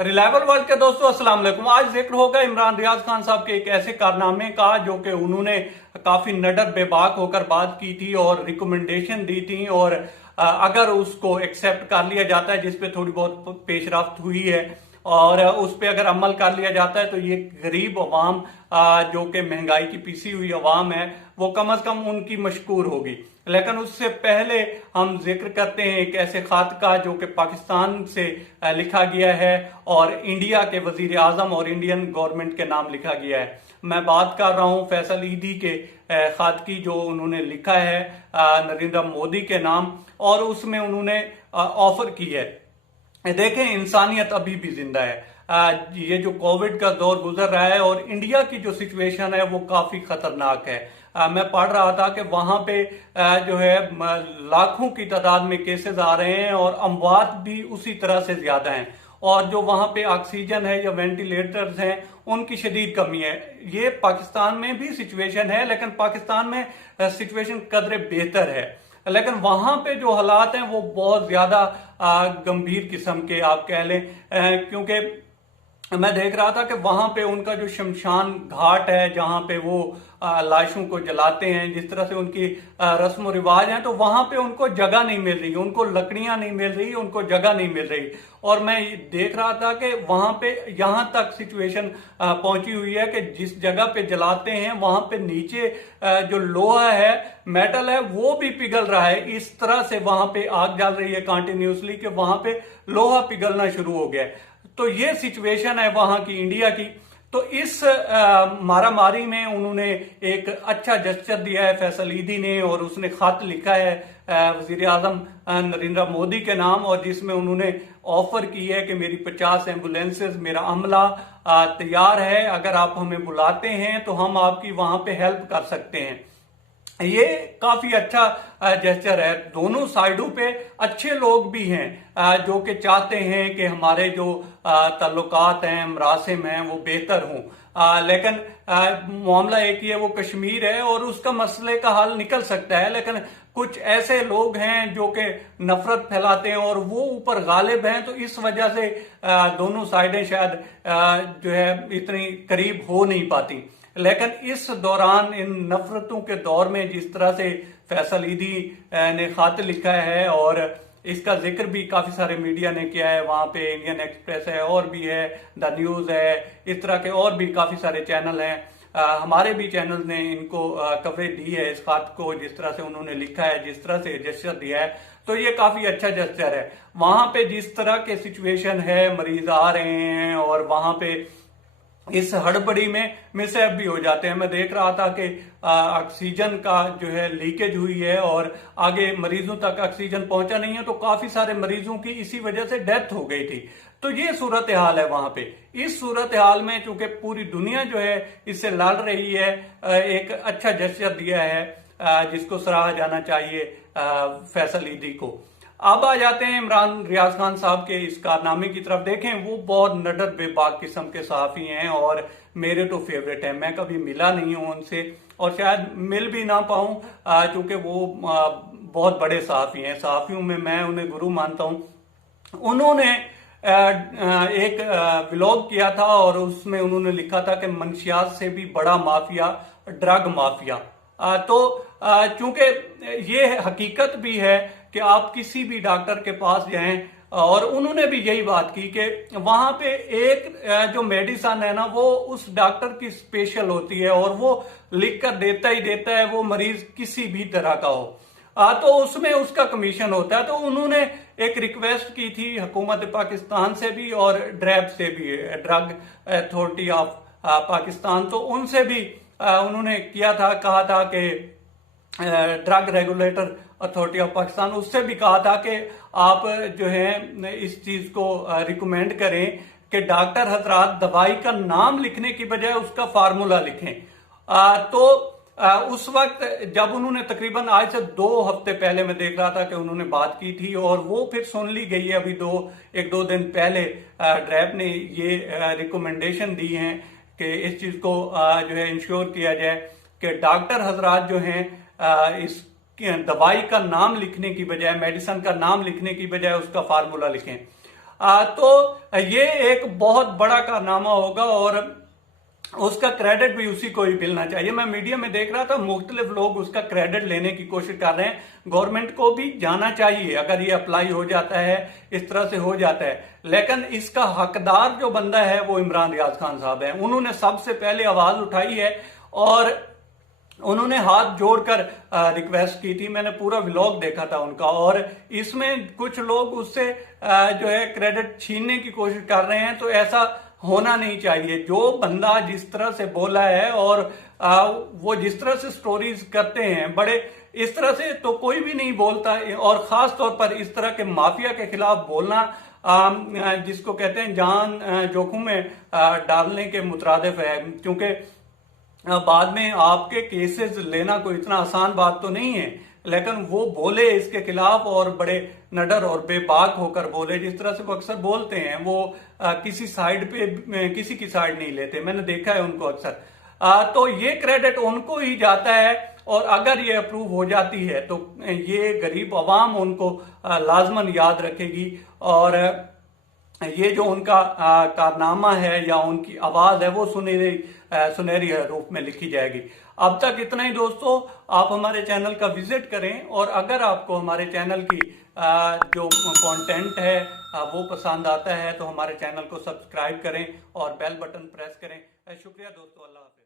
Reliable world के दोस्तों अस्सलाम वालेकुम। आज जिक्र होगा इमरान रियाज खान साहब के एक ऐसे कारनामे का जो कि उन्होंने काफी निडर बेबाक होकर बात की थी और रिकमेंडेशन दी थी और अगर उसको एक्सेप्ट कर लिया जाता है, जिसपे थोड़ी बहुत पेशरफ्त हुई है और उस पर अगर अमल कर लिया जाता है तो ये गरीब अवाम जो कि महंगाई की पीसी हुई अवाम है वो कम अज कम उनकी मशकूर होगी। लेकिन उससे पहले हम जिक्र करते हैं एक ऐसे खात का जो कि पाकिस्तान से लिखा गया है और इंडिया के वजीर आजम और इंडियन गवर्नमेंट के नाम लिखा गया है। मैं बात कर रहा हूं फैसल ईदी के खात की जो उन्होंने लिखा है नरेंद्र मोदी के नाम, और उसमें उन्होंने ऑफर की है। देखें, इंसानियत अभी भी जिंदा है। ये जो कोविड का दौर गुजर रहा है और इंडिया की जो सिचुएशन है वो काफी खतरनाक है। मैं पढ़ रहा था कि वहां पे जो है लाखों की तादाद में केसेस आ रहे हैं और अमवात भी उसी तरह से ज्यादा हैं, और जो वहां पे ऑक्सीजन है या वेंटिलेटर्स हैं उनकी शदीद कमी है। ये पाकिस्तान में भी सिचुएशन है, लेकिन पाकिस्तान में सिचुएशन कदरे बेहतर है, लेकिन वहां पे जो हालात हैं वो बहुत ज्यादा गंभीर किस्म के आप कह लें, क्योंकि मैं देख रहा था कि वहां पे उनका जो शमशान घाट है जहां पे वो लाशों को जलाते हैं, जिस तरह से उनकी रस्म और रिवाज हैं, तो वहां पे उनको जगह नहीं मिल रही, उनको लकड़ियां नहीं मिल रही, उनको जगह नहीं मिल रही। और मैं देख रहा था कि वहां पे यहां तक सिचुएशन पहुंची हुई है कि जिस जगह पे जलाते हैं वहां पे नीचे जो लोहा है, मेटल है, वो भी पिघल रहा है। इस तरह से वहां पे आग जल रही है कंटिन्यूसली कि वहां पे लोहा पिघलना शुरू हो गया है। तो ये सिचुएशन है वहां की, इंडिया की। तो इस मारामारी में उन्होंने एक अच्छा जेस्चर दिया है फैसल ईदी ने, और उसने खत लिखा है वजीर आजम नरेंद्र मोदी के नाम, और जिसमें उन्होंने ऑफर की है कि मेरी 50 एम्बुलेंसेज, मेरा अमला तैयार है, अगर आप हमें बुलाते हैं तो हम आपकी वहां पे हेल्प कर सकते हैं। ये काफी अच्छा जेस्चर है। दोनों साइडों पे अच्छे लोग भी हैं जो कि चाहते हैं कि हमारे जो ताल्लुकात हैं, मरासिम हैं, वो बेहतर हों। लेकिन मामला एक ही है, वो कश्मीर है और उसका मसले का हल निकल सकता है, लेकिन कुछ ऐसे लोग हैं जो कि नफरत फैलाते हैं और वो ऊपर गालिब हैं, तो इस वजह से दोनों साइडें शायद जो है इतनी करीब हो नहीं पाती। लेकिन इस दौरान, इन नफरतों के दौर में, जिस तरह से फैसल ईदी ने खत लिखा है और इसका जिक्र भी काफी सारे मीडिया ने किया है, वहां पे इंडियन एक्सप्रेस है और भी है, द न्यूज है, इस तरह के और भी काफी सारे चैनल हैं। हमारे भी चैनल ने इनको कवरेज दी है इस खत को, जिस तरह से उन्होंने लिखा है, जिस तरह से जेस्चर दिया है, तो ये काफी अच्छा जेस्चर है। वहां पे जिस तरह के सिचुएशन है, मरीज आ रहे हैं और वहां पे इस हड़बड़ी में मिसहैप भी हो जाते हैं। मैं देख रहा था कि ऑक्सीजन का जो है लीकेज हुई है और आगे मरीजों तक ऑक्सीजन पहुंचा नहीं है, तो काफी सारे मरीजों की इसी वजह से डेथ हो गई थी। तो ये सूरत हाल है वहां पे। इस सूरत हाल में चूंकि पूरी दुनिया जो है इससे लड़ रही है, एक अच्छा जेस्चर दिया है जिसको सराहा जाना चाहिए फैसल ईदी को। अब आ जाते हैं इमरान रियाज खान साहब के इस कारनामे की तरफ। देखें, वो बहुत निडर बेबाक किस्म के सहाफी हैं और मेरे तो फेवरेट हैं। मैं कभी मिला नहीं हूं उनसे और शायद मिल भी ना पाऊं, क्योंकि वो बहुत बड़े सहाफी हैं। सहाफियों में मैं उन्हें गुरु मानता हूं। उन्होंने एक व्लॉग किया था और उसमें उन्होंने लिखा था कि मंशियात से भी बड़ा माफिया ड्रग माफिया। तो चूंकि ये हकीकत भी है कि आप किसी भी डॉक्टर के पास जाएं, और उन्होंने भी यही बात की कि वहां पे एक जो मेडिसिन है ना, वो उस डॉक्टर की स्पेशल होती है और वो लिख कर देता ही देता है, वो मरीज किसी भी तरह का हो, तो उसमें उसका कमीशन होता है। तो उन्होंने एक रिक्वेस्ट की थी हुकूमत पाकिस्तान से भी और ड्रैब से भी, ड्रग अथॉरिटी ऑफ पाकिस्तान, तो उनसे भी उन्होंने किया था, कहा था कि drug regulator authority of Pakistan, उससे भी कहा था कि आप जो है इस चीज को रिकमेंड करें कि डॉक्टर हजरात दवाई का नाम लिखने की बजाय उसका फार्मूला लिखें। तो उस वक्त जब उन्होंने तकरीबन आज से 2 हफ्ते पहले, मैं देख रहा था कि उन्होंने बात की थी और वो फिर सुन ली गई है। अभी 1-2 दिन पहले ड्रैब ने ये रिकमेंडेशन दी है कि इस चीज को जो है इंश्योर किया जाए कि डॉक्टर हजरात जो हैं इस दवाई का नाम लिखने की बजाय, मेडिसिन का नाम लिखने की बजाय उसका फार्मूला लिखें। तो ये एक बहुत बड़ा कारनामा होगा और उसका क्रेडिट भी उसी को ही मिलना चाहिए। मैं मीडिया में देख रहा था, मुख्तलिफ लोग उसका क्रेडिट लेने की कोशिश कर रहे हैं। गवर्नमेंट को भी जाना चाहिए अगर ये अप्लाई हो जाता है, इस तरह से हो जाता है, लेकिन इसका हकदार जो बंदा है वो इमरान रियाज खान साहब है। उन्होंने सबसे पहले आवाज उठाई है और उन्होंने हाथ जोड़कर रिक्वेस्ट की थी। मैंने पूरा व्लॉग देखा था उनका, और इसमें कुछ लोग उससे जो है क्रेडिट छीनने की कोशिश कर रहे हैं। तो ऐसा होना नहीं चाहिए। जो बंदा जिस तरह से बोला है और वो जिस तरह से स्टोरीज करते हैं, बड़े इस तरह से तो कोई भी नहीं बोलता, और खास तौर पर इस तरह के माफिया के खिलाफ बोलना जिसको कहते हैं जान जोखिम में डालने के मुतरादिफ है। क्योंकि बाद में आपके केसेस लेना कोई इतना आसान बात तो नहीं है, लेकिन वो बोले इसके खिलाफ और बड़े नडर और बेबाक होकर बोले, जिस तरह से वो अक्सर बोलते हैं। वो किसी साइड पे किसी की साइड नहीं लेते, मैंने देखा है उनको अक्सर। तो ये क्रेडिट उनको ही जाता है, और अगर ये अप्रूव हो जाती है तो ये गरीब आवाम उनको लाजमन याद रखेगी, और ये जो उनका कारनामा है या उनकी आवाज है वो सुनहरी रूप में लिखी जाएगी। अब तक इतना ही दोस्तों। आप हमारे चैनल का विजिट करें, और अगर आपको हमारे चैनल की जो कंटेंट है वो पसंद आता है तो हमारे चैनल को सब्सक्राइब करें और बेल बटन प्रेस करें। शुक्रिया दोस्तों, अल्लाह हाफिज।